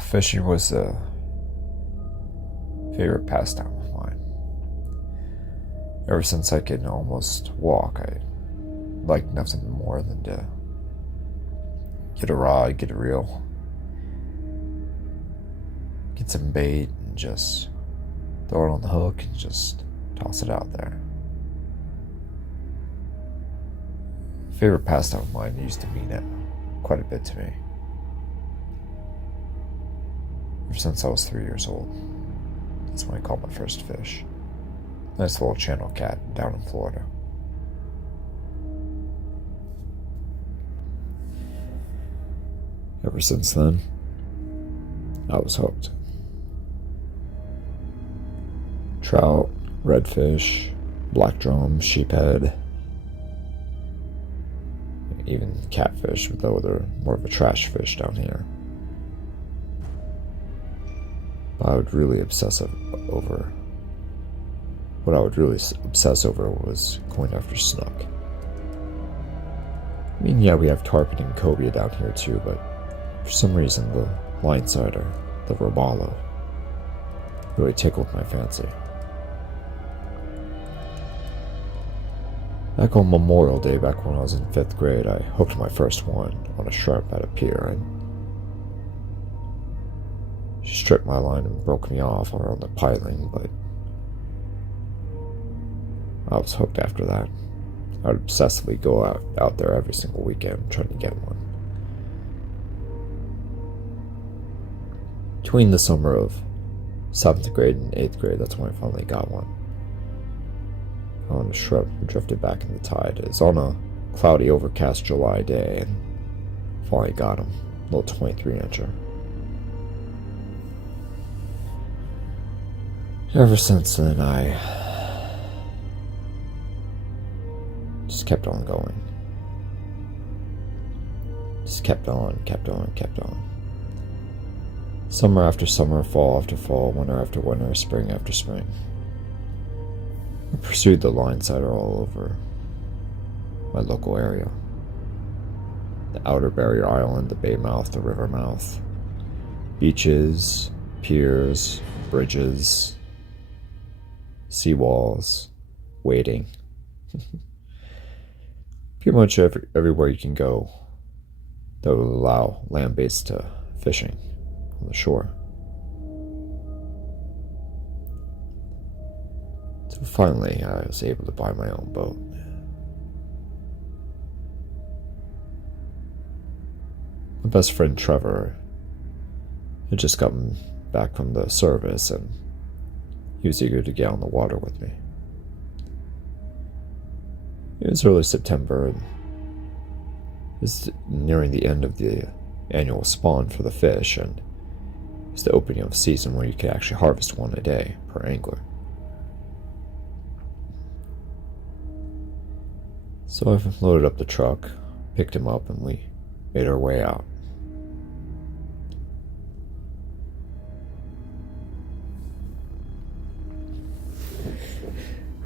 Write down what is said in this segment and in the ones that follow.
Fishing was a favorite pastime of mine. Ever since I could almost walk, I liked nothing more than to get a rod, get a reel, get some bait, and just throw it on the hook and just toss it out there. Favorite pastime of mine used to mean it quite a bit to me. Ever since I was 3 years old. That's when I caught my first fish. Nice little channel cat down in Florida. Ever since then, I was hooked. Trout, redfish, black drum, sheephead, even catfish, though they're more of a trash fish down here. But I would really obsess over. What I would really obsess over was going after snook. I mean, yeah, we have tarpon and cobia down here too, but for some reason the line sider, the Robalo, really tickled my fancy. Back on Memorial Day, back when I was in 5th grade, I hooked my first one on a shrimp at a pier, and she stripped my line and broke me off around the piling, but I was hooked after that. I would obsessively go out there every single weekend trying to get one. Between the summer of 7th grade and 8th grade, that's when I finally got one. On a shrimp who drifted back in the tide. It was on a cloudy, overcast July day, and finally got him. A little 23-incher. Ever since then, I just kept on going. Just kept on. Summer after summer, fall after fall, winter after winter, spring after spring. I pursued the line sider all over my local area. The outer barrier island, the bay mouth, the river mouth, beaches, piers, bridges, seawalls, wading. Pretty much everywhere you can go that will allow land-based fishing on the shore. So finally, I was able to buy my own boat. My best friend Trevor had just gotten back from the service, and he was eager to get on the water with me. It was early September, and it was nearing the end of the annual spawn for the fish, and it was the opening of season where you could actually harvest one a day per angler. So I loaded up the truck, picked him up, and we made our way out.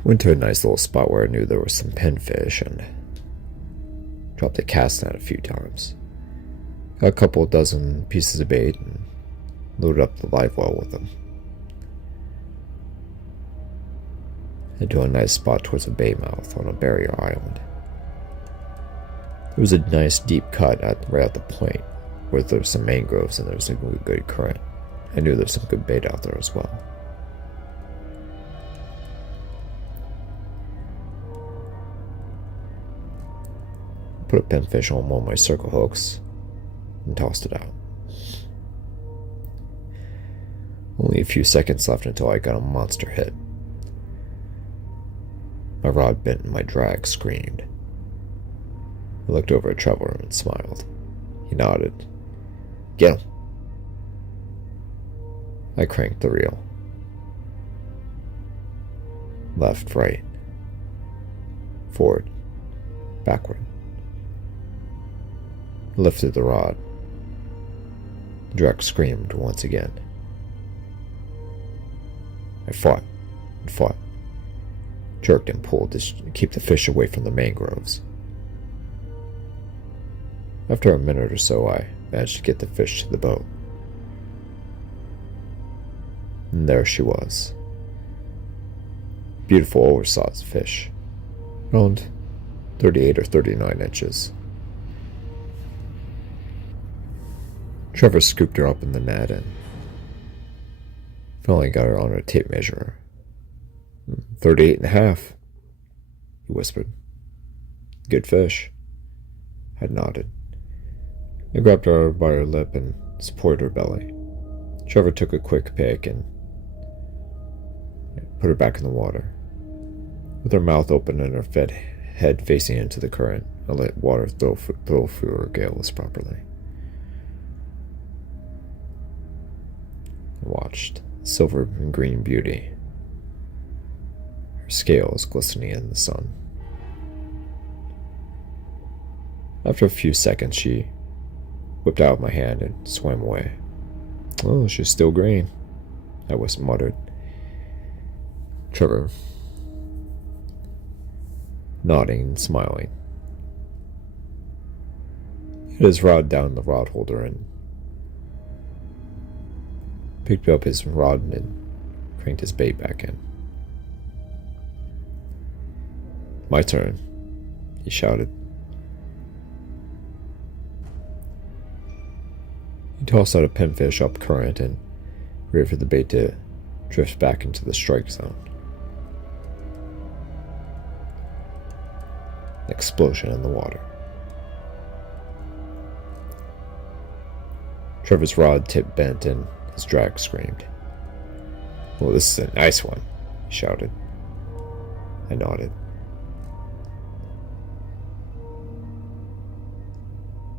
Went to a nice little spot where I knew there was some pinfish, and dropped a cast net a few times. Got a couple dozen pieces of bait and loaded up the live well with them. Head to a nice spot towards the bay mouth on a barrier island. There was a nice deep cut right at the point where there was some mangroves and there was a good current. I knew there was some good bait out there as well. Put a pinfish on one of my circle hooks and tossed it out. Only a few seconds left until I got a monster hit. My rod bent and my drag screamed. I looked over at Trevor and smiled. He nodded. Get him. I cranked the reel. Left, right. Forward. Backward. I lifted the rod. The drag screamed once again. I fought and fought. Jerked and pulled to keep the fish away from the mangroves. After a minute or so, I managed to get the fish to the boat. And there she was. Beautiful oversized fish. Around 38 or 39 inches. Trevor scooped her up in the net and finally got her on a tape measure. 38 and a half, he whispered. Good fish. I nodded. I grabbed her by her lip and supported her belly. Trevor took a quick pick and put her back in the water. With her mouth open and her head facing into the current, I let water flow through her gills properly. I watched silver and green beauty, her scales glistening in the sun. After a few seconds, she whipped out of my hand and swam away. Oh, she's still green, I muttered. Trevor, nodding and smiling, hid his rod down the rod holder and picked up his rod and cranked his bait back in. My turn, he shouted. He tossed out a pinfish up current and waited for the bait to drift back into the strike zone. An explosion in the water. Trevor's rod tip bent and his drag screamed. Well, this is a nice one, he shouted. I nodded.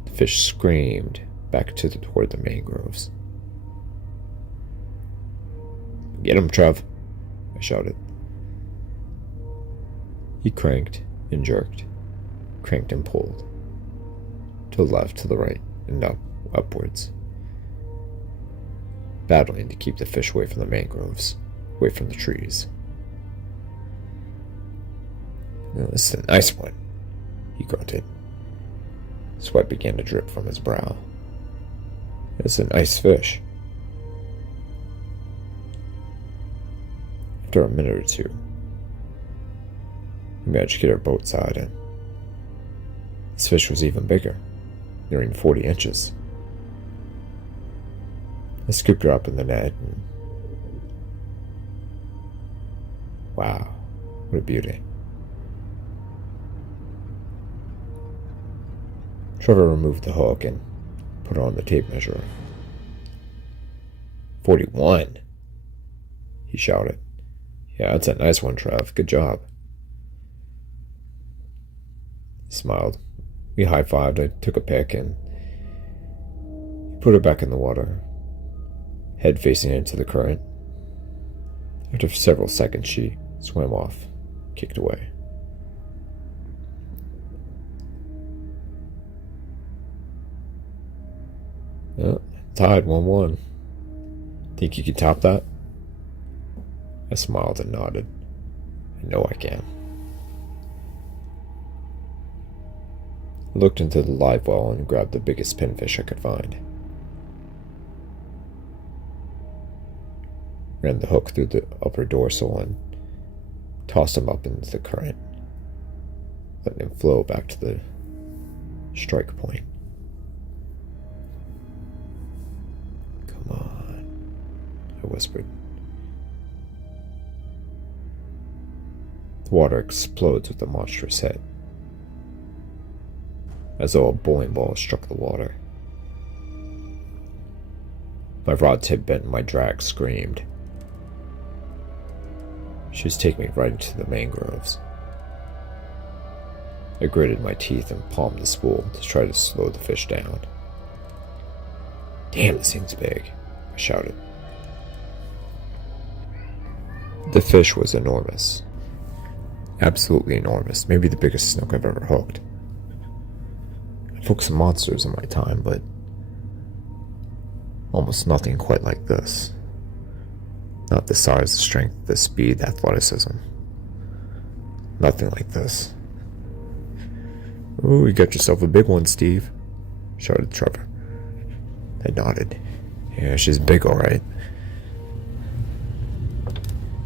The fish screamed back toward the mangroves. Get him, Trev, I shouted. He cranked and jerked, cranked and pulled. To the left, to the right, and upwards. Battling to keep the fish away from the mangroves, away from the trees. This is a nice one, he grunted. Sweat began to drip from his brow. It's a nice fish. After a minute or two, we managed to get our boat side in. This fish was even bigger, nearing 40 inches. I scooped her up in the net and... Wow, what a beauty. Trevor removed the hook and put her on the tape measure. 41, he shouted. Yeah, that's a nice one, Trev. Good job. He smiled. We high-fived. I took a pick and put her back in the water, head facing into the current. After several seconds, she swam off, kicked away. Tied 1-1. Think you can top that? I smiled and nodded. I know I can. I looked into the live well and grabbed the biggest pinfish I could find. Ran the hook through the upper dorsal and tossed him up into the current, letting him flow back to the strike point. Come on, I whispered. The water explodes with the monstrous head, as though a bowling ball struck the water. My rod tip bent and my drag screamed. She was taking me right into the mangroves. I gritted my teeth and palmed the spool to try to slow the fish down. Damn, this thing's big, I shouted. The fish was enormous. Absolutely enormous. Maybe the biggest snook I've ever hooked. I've hooked some monsters in my time, but almost nothing quite like this. Not the size, the strength, the speed, the athleticism. Nothing like this. Ooh, you got yourself a big one, Steve, shouted Trevor. I nodded. Yeah, she's big, all right.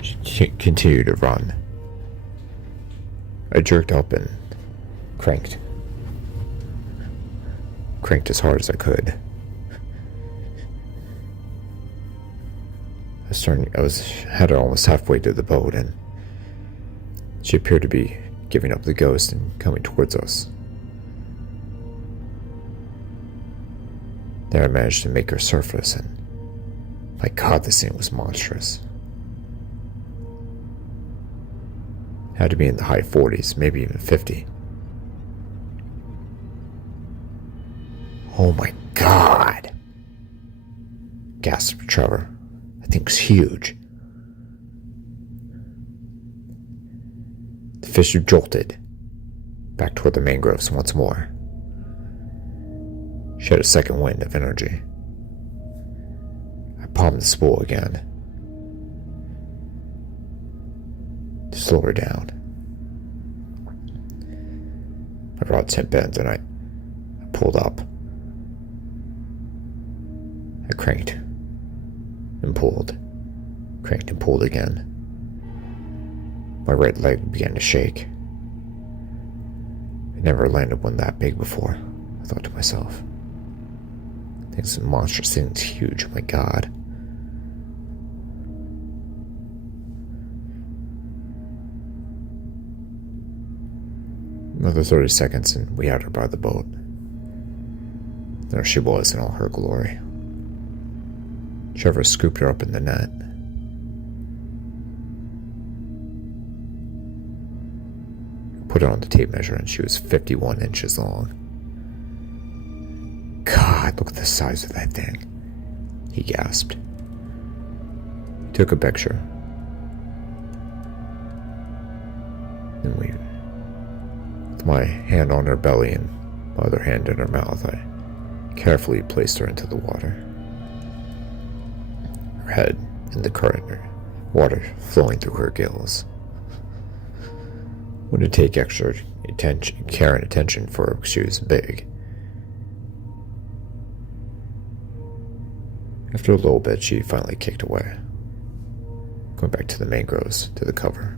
She continued to run. I jerked up and cranked. Cranked as hard as I could. Had her almost halfway to the boat, and she appeared to be giving up the ghost and coming towards us. There I managed to make her surface, and my God, this thing was monstrous. Had to be in the high 40s, maybe even 50. Oh my God! Gasped Trevor. That thing's huge. The fish jolted back toward the mangroves once more. She had a second wind of energy. I palmed the spool again to slow her down. My rod's hit bends and I pulled up. I cranked and pulled, cranked and pulled again. My right leg began to shake. I never landed one that big before, I thought to myself. This monstrous thing's huge, my God. Another 30 seconds and we had her by the boat. There she was in all her glory. Trevor scooped her up in the net. Put her on the tape measure and she was 51 inches long. God, look at the size of that thing, he gasped. He took a picture. Then with my hand on her belly and my other hand in her mouth, I carefully placed her into the water. Her head in the current, water flowing through her gills. Wouldn't take extra care and attention for her because she was big. After a little bit, she finally kicked away, going back to the mangroves, to the cover.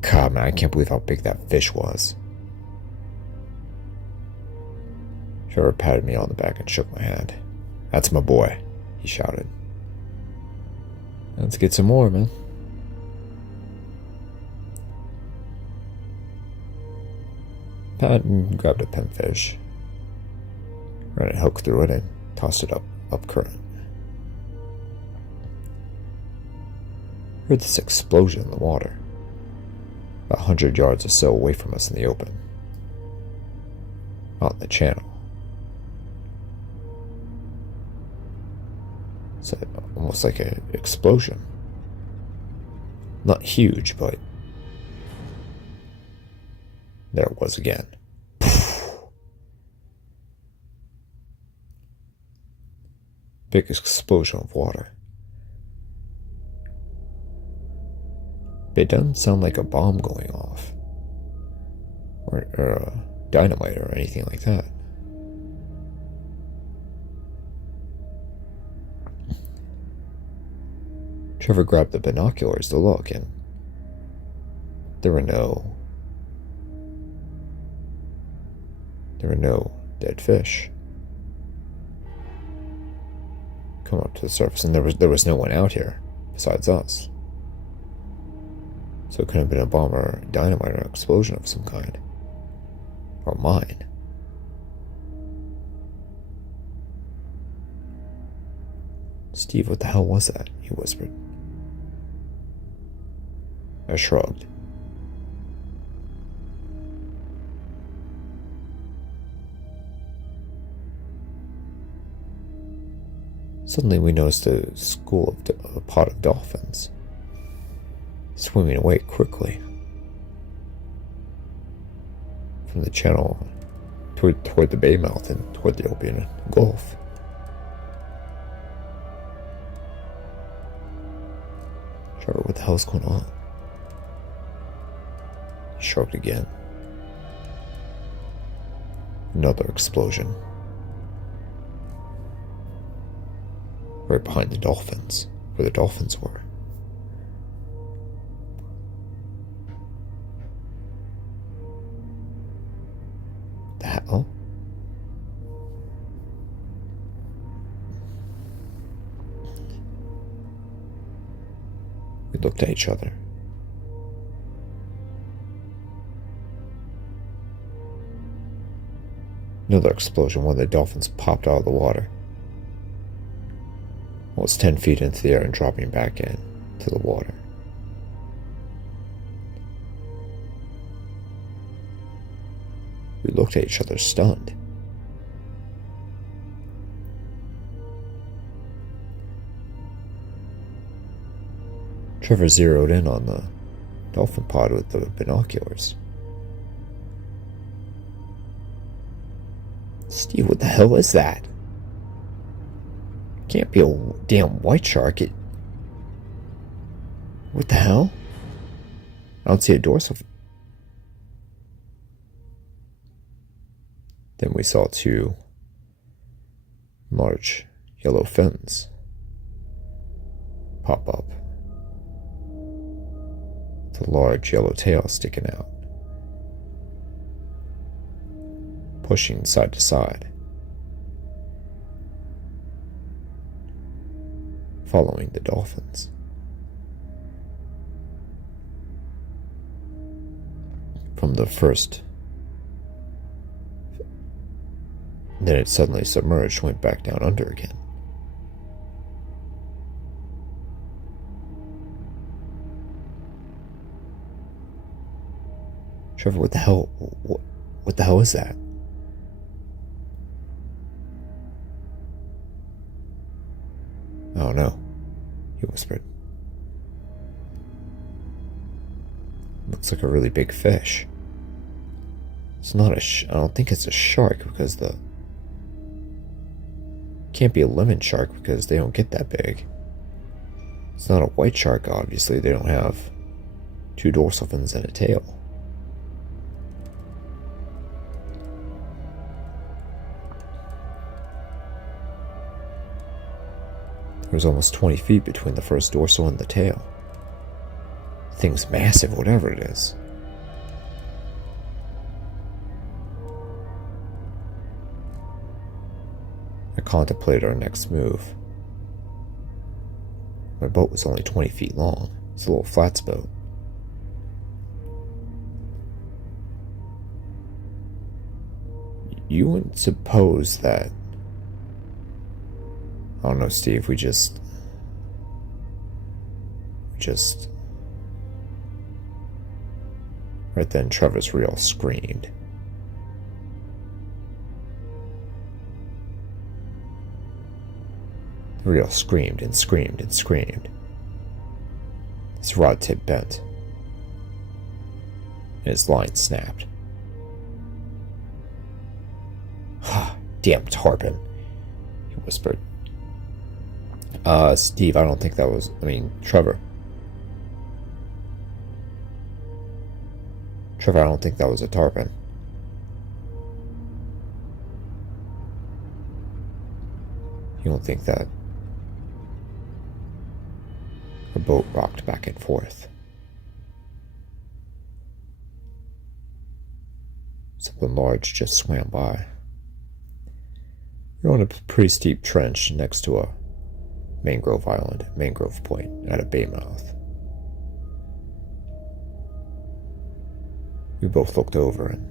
God, man, I can't believe how big that fish was. Trevor patted me on the back and shook my hand. That's my boy, he shouted. Let's get some more, man. Pat grabbed a pinfish, ran a hook through it, and tossed it up current. Heard this explosion in the water, about 100 yards or so away from us in the open, out in the channel. So almost like an explosion. Not huge, but there it was again. Big explosion of water. It doesn't sound like a bomb going off, or a dynamite or anything like that. Trevor grabbed the binoculars to look, and there were no dead fish come up to the surface, and there was no one out here besides us. So it could have been a bomb or a dynamite or an explosion of some kind, or mine. Steve, what the hell was that? He whispered. I shrugged. Suddenly we noticed a pod of dolphins swimming away quickly from the channel toward the bay mouth and toward the open Gulf. Trevor, what the hell's going on? He shrugged again. Another explosion. right behind the dolphins, where the dolphins were. The hell? We looked at each other. Another explosion. One of the dolphins popped out of the water. Was 10 feet into the air and dropping back in to the water. We looked at each other stunned. Trevor zeroed in on the dolphin pod with the binoculars. Steve, what the hell is that? Can't be a damn white shark. What the hell? I don't see a dorsal. Then we saw two large yellow fins pop up. The large yellow tail sticking out, pushing side to side, following the dolphins. From the first, then it suddenly submerged, went back down under again. Trevor, what the hell? What the hell is that? Oh no, he whispered. Looks like a really big fish. It's not I don't think it's a shark because can't be a lemon shark because they don't get that big. It's not a white shark, obviously. They don't have two dorsal fins and a tail. There was almost 20 feet between the first dorsal and the tail. The thing's massive, whatever it is. I contemplated our next move. My boat was only 20 feet long. It's a little flats boat. You wouldn't suppose that... I don't know, Steve, we just... Right then, Trevor's reel screamed. The reel screamed and screamed and screamed. His rod tip bent, and his line snapped. Damn tarpon, he whispered. Steve, I don't think that was... Trevor. Trevor, I don't think that was a tarpon. You don't think that? The boat rocked back and forth. Something large just swam by. We're on a pretty steep trench next to a mangrove island, mangrove point at a bay mouth. We both looked over and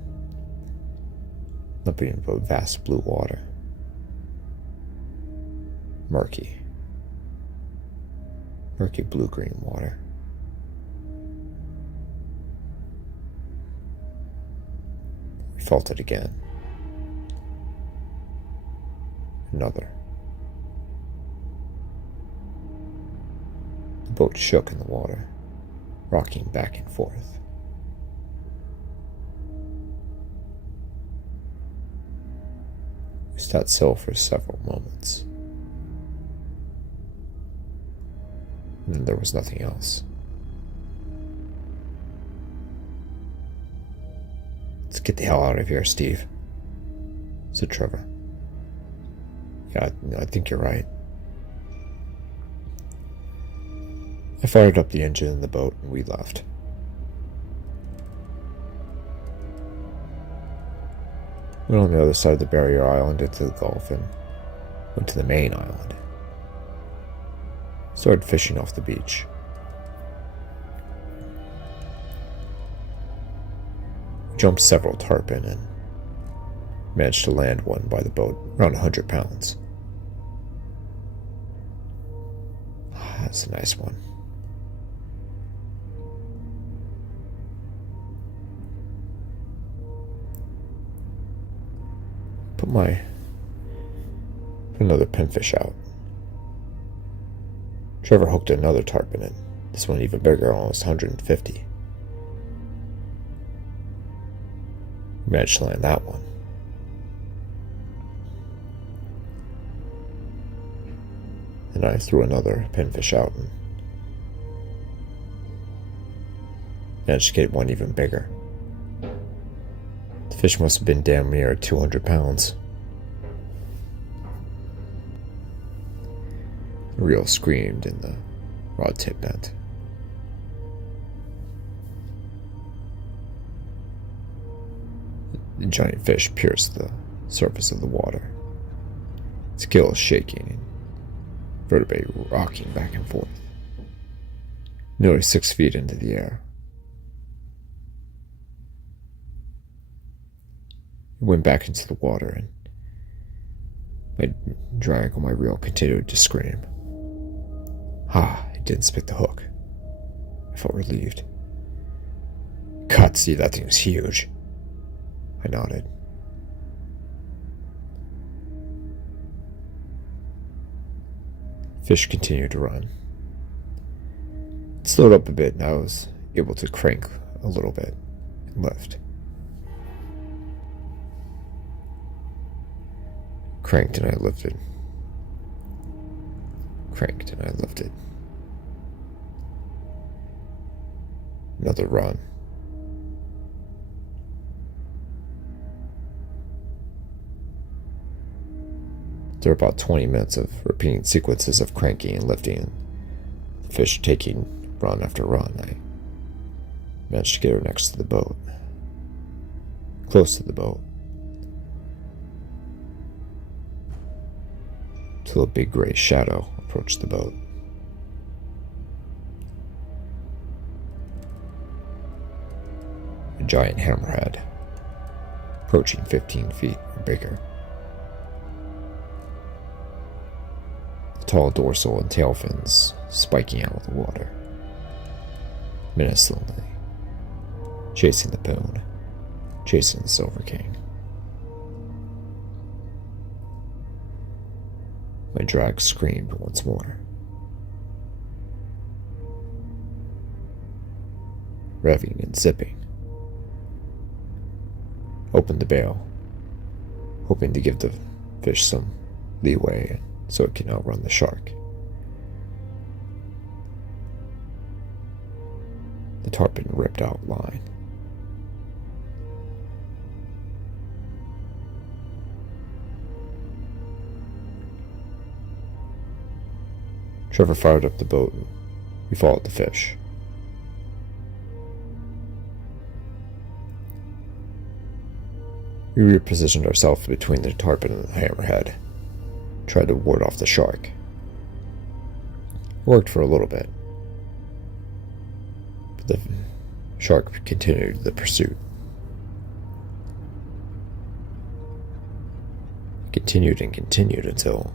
nothing but vast blue water. Murky blue-green water. We felt it again. Another. The boat shook in the water, rocking back and forth. We sat still for several moments. And then there was nothing else. Let's get the hell out of here, Steve, said Trevor. Yeah, I think you're right. I fired up the engine in the boat and we left. Went on the other side of the barrier island into the Gulf and went to the main island. Started fishing off the beach. Jumped several tarpon and managed to land one by the boat, around 100 pounds. That's a nice one. Put another pinfish out. Trevor hooked another tarpon in. This one even bigger, almost 150. Managed to land that one. And I threw another pinfish out and managed to get one even bigger. The fish must have been damn near 200 pounds. The reel screamed and the rod tip bent. The giant fish pierced the surface of the water, its gills shaking and vertebrae rocking back and forth, nearly 6 feet into the air. It went back into the water, and my drag on my reel continued to scream. It didn't spit the hook. I felt relieved. God, Steve, that thing was huge. I nodded. Fish continued to run. It slowed up a bit, and I was able to crank a little bit and lift. Cranked and I lifted. Cranked and I lifted. Another run. There were about 20 minutes of repeating sequences of cranking and lifting, the fish taking run after run. I managed to get her next to the boat, close to the boat, till a big gray shadow approached the boat. A giant hammerhead, approaching 15 feet or bigger. The tall dorsal and tail fins spiking out of the water, menacingly, chasing the poon, chasing the Silver King. My drag screamed once more. Revving and zipping. Opened the bail, hoping to give the fish some leeway so it can outrun the shark. The tarpon ripped out line. Trevor fired up the boat and we followed the fish. We repositioned ourselves between the tarpon and the hammerhead, tried to ward off the shark. It worked for a little bit, but the shark continued the pursuit. It continued and continued until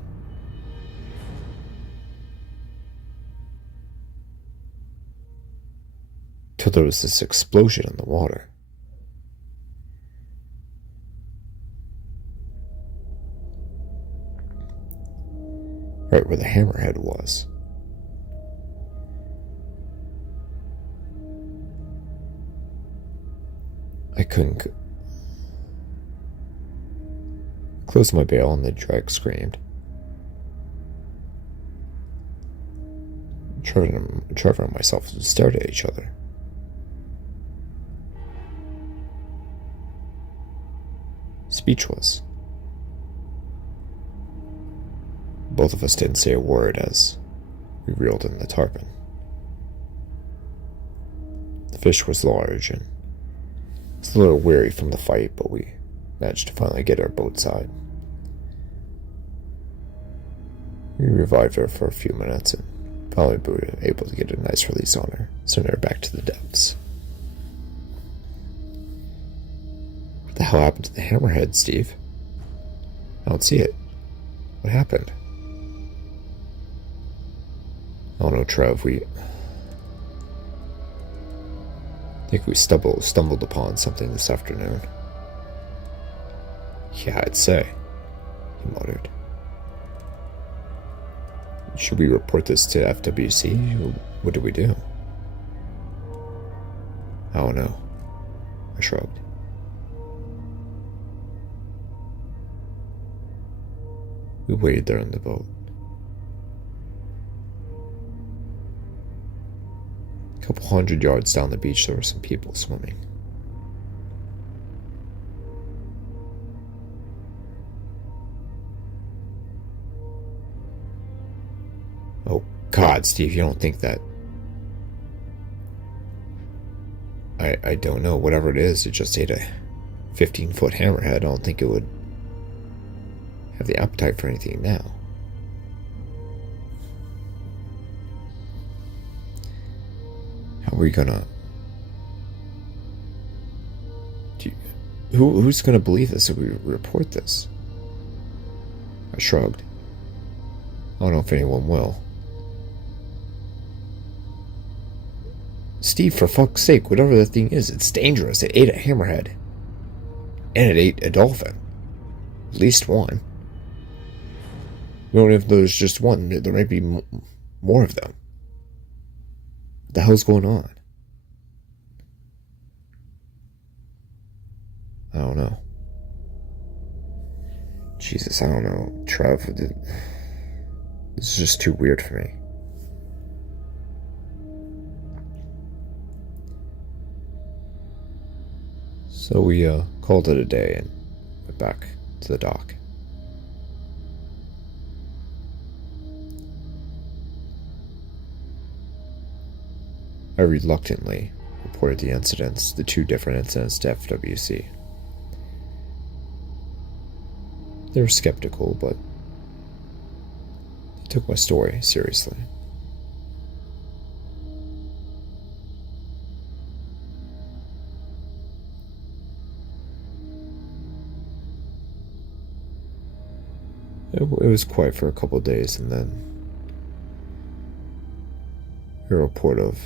there was this explosion in the water. Right where the hammerhead was. I couldn't close my bail and the drag screamed. Trevor and myself stared at each other. Speechless. Both of us didn't say a word as we reeled in the tarpon. fish was large, and it's a little weary from the fight, but we managed to finally get our boat side. We revived her for a few minutes, and finally we were able to get a nice release on her, sending her back to the depths. What the hell happened to the hammerhead, Steve? I don't see it. What happened? Oh no, Trev, I think we stumbled upon something this afternoon. Yeah, I'd say, he muttered. Should we report this to FWC? Or what do we do? I don't know. I shrugged. We waited there in the boat. A couple 100 yards down the beach, there were some people swimming. Oh, God, Steve, you don't think that... I don't know. Whatever it is, it just ate a 15-foot hammerhead. I don't think it would have the appetite for anything now. How are we gonna... Who's gonna believe this if we report this? I shrugged. I don't know if anyone will. Steve, for fuck's sake, whatever the thing is, it's dangerous. It ate a hammerhead. And it ate a dolphin. At least one. We don't know if there's just one. There might be more of them. What the hell's going on? I don't know. Jesus, I don't know. Trev, this is just too weird for me. So we called it a day and went back to the dock. I reluctantly reported the two different incidents to FWC. They were skeptical, but they took my story seriously. It was quiet for a couple of days, and then a report of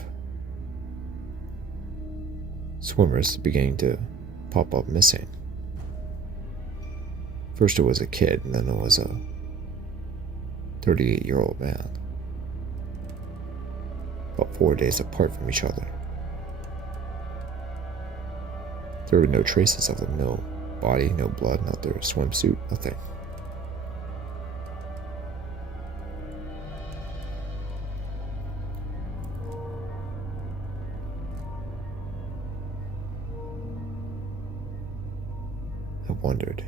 swimmers beginning to pop up missing. First it was a kid, and then it was a 38-year-old man. About 4 days apart from each other. There were no traces of them, no body, no blood, not their swimsuit, nothing. I wondered.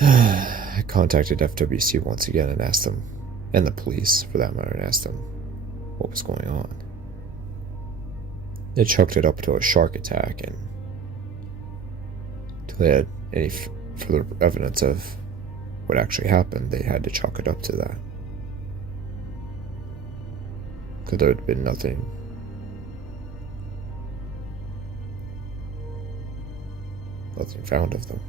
I contacted FWC once again and asked them, and the police for that matter, and asked them what was going on. They chalked it up to a shark attack, and until they had any further evidence of what actually happened, they had to chalk it up to that. Because there had been nothing found of them.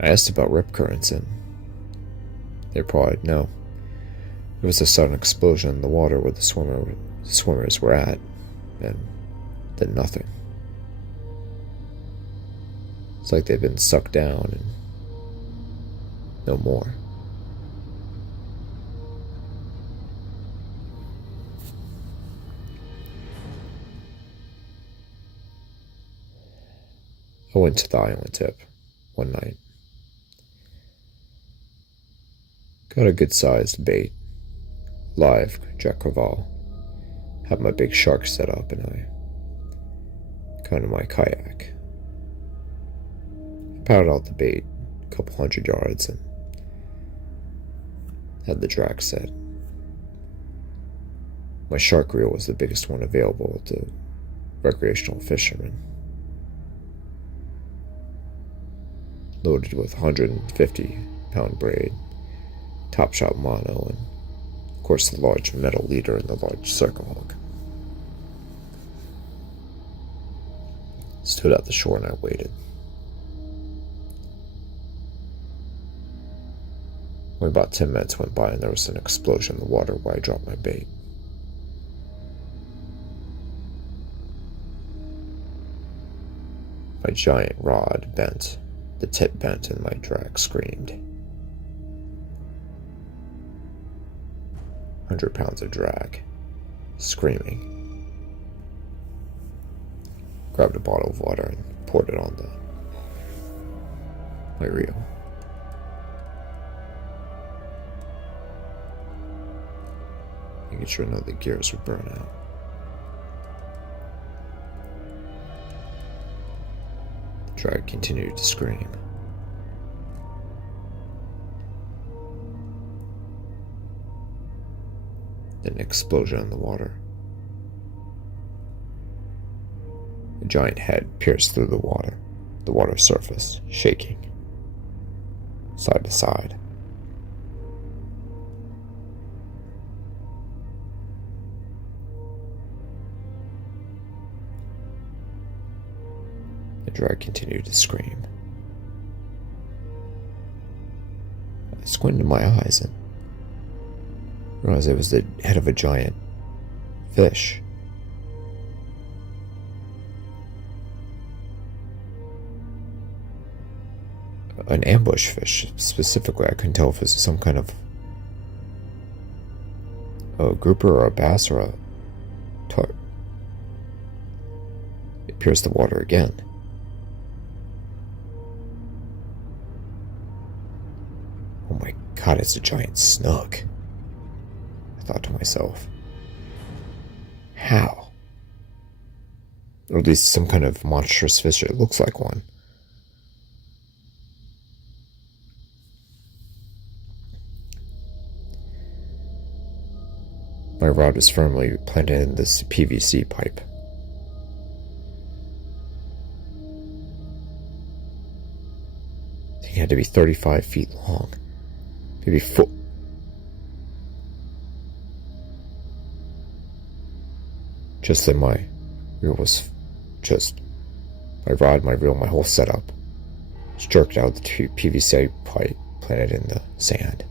I asked about rip currents, and they replied no. It was a sudden explosion in the water where the swimmers were at, and then nothing. It's like they'd been sucked down and no more. I went to the island tip one night. Got a good-sized bait, live Jack Crevalle. Had my big shark set up, and I got into my kayak. I paddled out the bait a couple 100 yards, and had the drag set. My shark reel was the biggest one available to recreational fishermen, loaded with 150-pound braid, top shot mono, and of course the large metal leader and the large circle hook. Stood at the shore and I waited. Only about 10 minutes went by and there was an explosion in the water where I dropped my bait. My giant rod bent, the tip bent, and my drag screamed. 100 pounds of drag, screaming. Grabbed a bottle of water and poured it on my reel. Making sure none of the gears would burn out. The drag continued to scream. Then an explosion in the water. A giant head pierced through the water surface, shaking, side to side. The drag continued to scream. I squinted my eyes and realized it was the head of a giant fish. An ambush fish, specifically. I couldn't tell if it was some kind of a grouper or a bass or a tart. It pierced the water again. Oh my god, it's a giant snook. I thought to myself. How? Or at least some kind of monstrous fish. It looks like one. My rod was firmly planted in this PVC pipe. I think it had to be 35 feet long. Maybe foot. Just then my reel was my rod, my reel, my whole setup was jerked out of the PVC pipe, planted in the sand.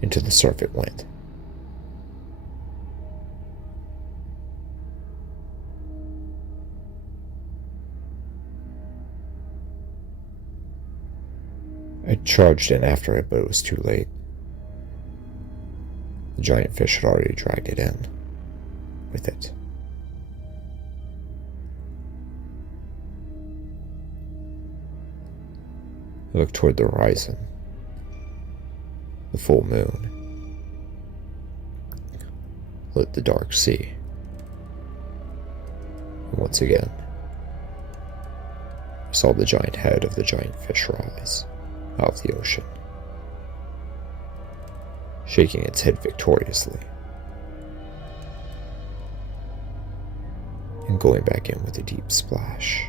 Into the surf it went. I charged in after it, but it was too late. The giant fish had already dragged it in with it. I looked toward the horizon. The full moon lit the dark sea. And once again, I saw the giant head of the giant fish rise out of the ocean, shaking its head victoriously, and going back in with a deep splash.